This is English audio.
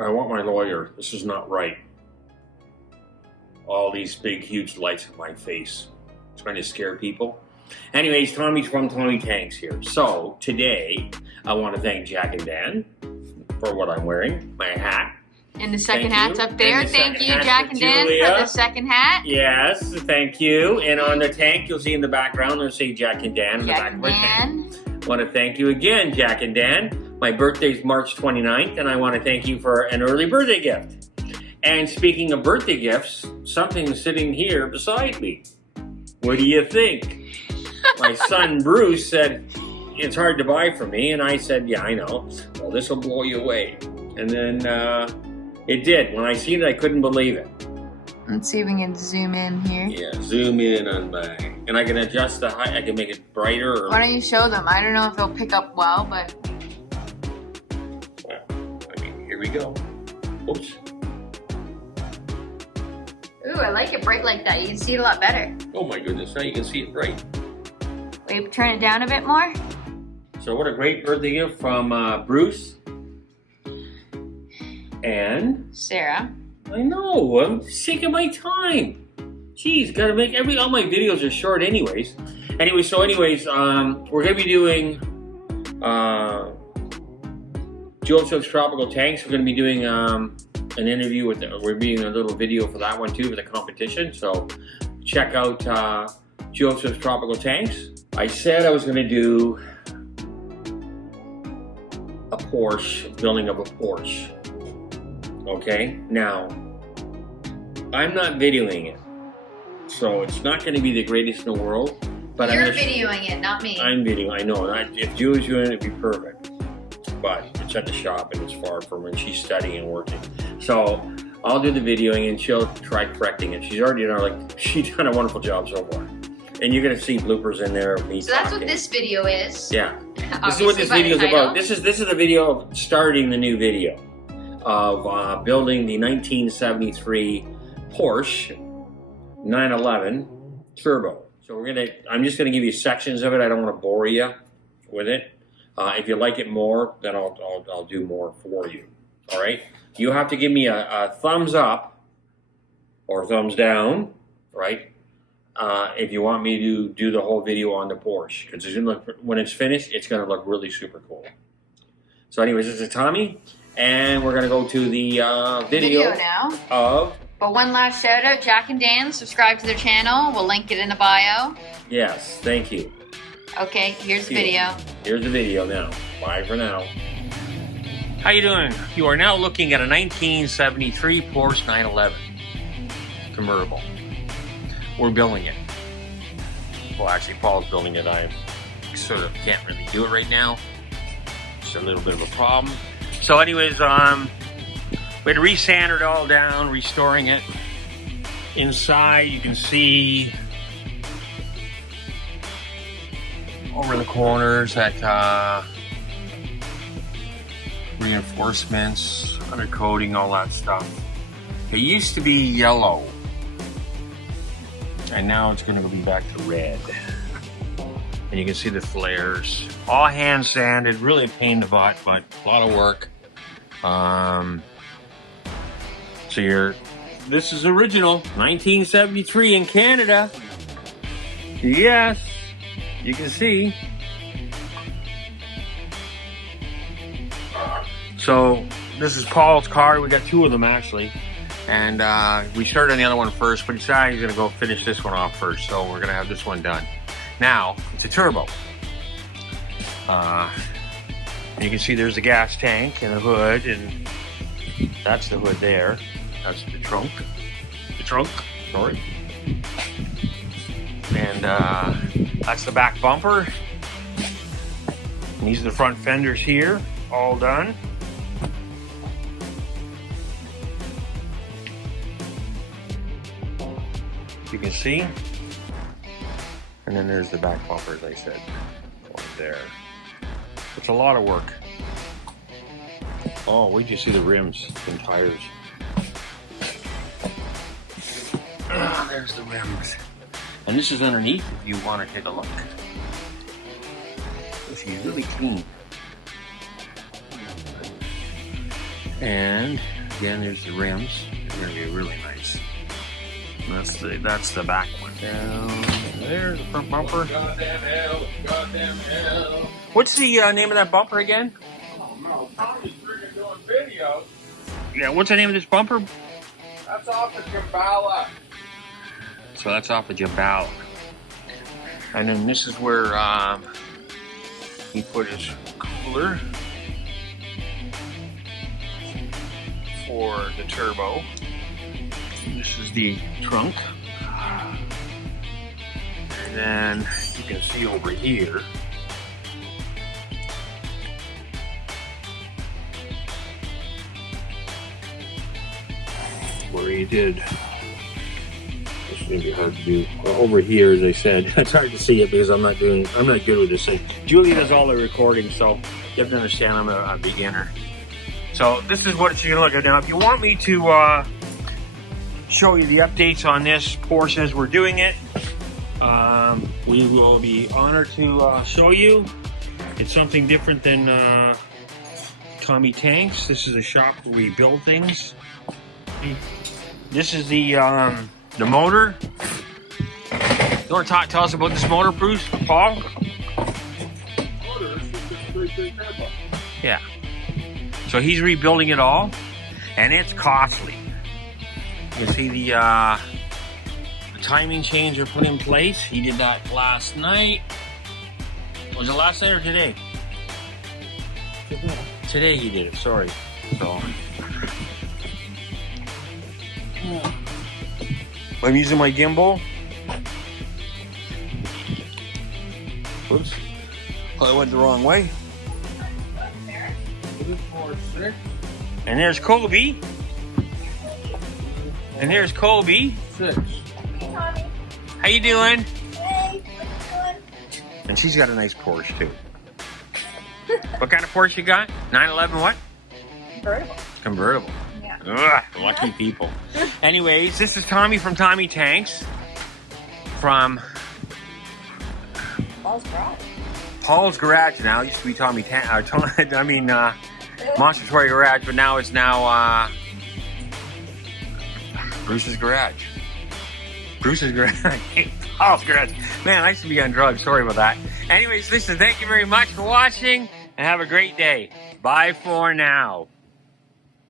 I want my lawyer. This is not right. All these big, huge lights on my face. Trying to scare people. Anyways, Tommy's from Tommy Tanks here. So, today, I want to thank Jack and Dan for what I'm wearing. My hat. And the second hat's up there. Thank you, Jack and Dan, for the second hat. Yes, thank you. And on the tank, you'll see in the background, it'll say Jack and Dan in the back of my tank. I want to thank you again, Jack and Dan. My birthday's March 29th, and I want to thank you for an early birthday gift. And speaking of birthday gifts, something's sitting here beside me. What do you think? My son Bruce said, it's hard to buy for me, and I said, yeah, I know. Well, this will blow you away. And then it did. When I seen it, I couldn't believe it. Let's see if we can zoom in here. Yeah, zoom in on my... And I can adjust the height. I can make it brighter. Or... Why don't you show them? I don't know if they'll pick up well, but... Well, I mean, here we go. Oops. Ooh, I like it bright like that. You can see it a lot better. Oh my goodness, now you can see it bright. Will you turn it down a bit more? So what a great birthday gift from Bruce and Sarah. I know, I'm taking my time. Jeez, gotta make all my videos are short anyways. We're gonna be doing Joseph's Tropical Tanks. We're gonna be doing an interview with, we're doing a little video for that one too, for the competition. So check out Joseph's Tropical Tanks. I said I was gonna do a Porsche, building of a Porsche. Okay, now, I'm not videoing it, so it's not going to be the greatest in the world. But You're videoing it, not me. I'm videoing, I know. If Julie's doing it, it'd be perfect. But it's at the shop and it's far from her, and she's studying and working. So, I'll do the videoing and she'll try correcting it. She's already done, she's done a wonderful job so far. And you're going to see bloopers in there of me So that's what this video is. Yeah. This is what this video is about. This is the video of starting the new video of building the 1973 Porsche 911 Turbo. So I'm just gonna give you sections of it. I don't want to bore you with it. If you like it more, then I'll do more for you. All right. You have to give me a thumbs up or thumbs down, right? If you want me to do the whole video on the Porsche, because when it's finished, it's gonna look really super cool. So anyways, this is Tommy. And we're going to go to the video now. But one last shout out, Jack and Dan, subscribe to their channel. We'll link it in the bio. Yes, thank you. Okay, here's the video. Here's the video now. Bye for now. How you doing? You are now looking at a 1973 Porsche 911 convertible. We're building it. Well, actually, Paul's building it. I sort of can't really do it right now. It's a little bit of a problem. So anyways, we had to re-sander it all down, restoring it. Inside, you can see over the corners that reinforcements, undercoating, all that stuff. It used to be yellow, and now it's going to be back to red. And you can see the flares. All hand sanded, really a pain in the butt, but a lot of work. This is original, 1973 in Canada. Yes, you can see. So this is Paul's car. We got two of them actually. And we started on the other one first, but he decided he's gonna go finish this one off first. So we're gonna have this one done. Now, it's a turbo. You can see there's the gas tank and the hood, and that's the hood there. That's the trunk. Sorry. And that's the back bumper. And these are the front fenders here, all done. You can see. And then there's the back bumper, as I said, right there. It's a lot of work. Oh, wait till you see the rims and tires. There's the rims. And this is underneath if you want to take a look. She's really clean. And again, there's the rims. They're gonna be really nice. That's the back one. Down there, the front bumper. Goddamn hell, goddamn hell. What's the name of that bumper again? Oh no, Tommy's freaking doing videos. Yeah, what's the name of this bumper? That's off of Kimbala. So that's off of Jabal. And then this is where he put his cooler for the turbo. This is the trunk. And then you can see over here, where he did, this is gonna be hard to do. Well, over here, as I said, it's hard to see it because I'm not good with this thing. Julie does all the recording, so you have to understand I'm a beginner. So this is what you're gonna look at now. If you want me to show you the updates on this Porsche as we're doing it, we will be honored to show you. It's something different than Tommy Tanks. This is a shop where we build things. This is the motor. You want to tell us about this motor, Bruce? Paul? Yeah. So he's rebuilding it all, and it's costly. You see the timing chains are put in place. He did that last night. Was it last night or today? Today he did it, sorry. So I'm using my gimbal. Oops. I went the wrong way. And there's Kobe. And there's Kobe. 6. Hey, Tommy. How you doing? Hey, what you And she's got a nice Porsche too. What kind of Porsche you got? 911 what? Convertible. Convertible. Yeah. Ugh, lucky people. Anyways, this is Tommy from Tommy Tanks. From Paul's garage. Paul's Garage now. It used to be Tommy Monster Toy Garage, but now it's Bruce's Garage. Bruce's Garage. Paul's Garage. Man, I used to be on drugs. Sorry about that. Anyways, listen, thank you very much for watching, and have a great day. Bye for now.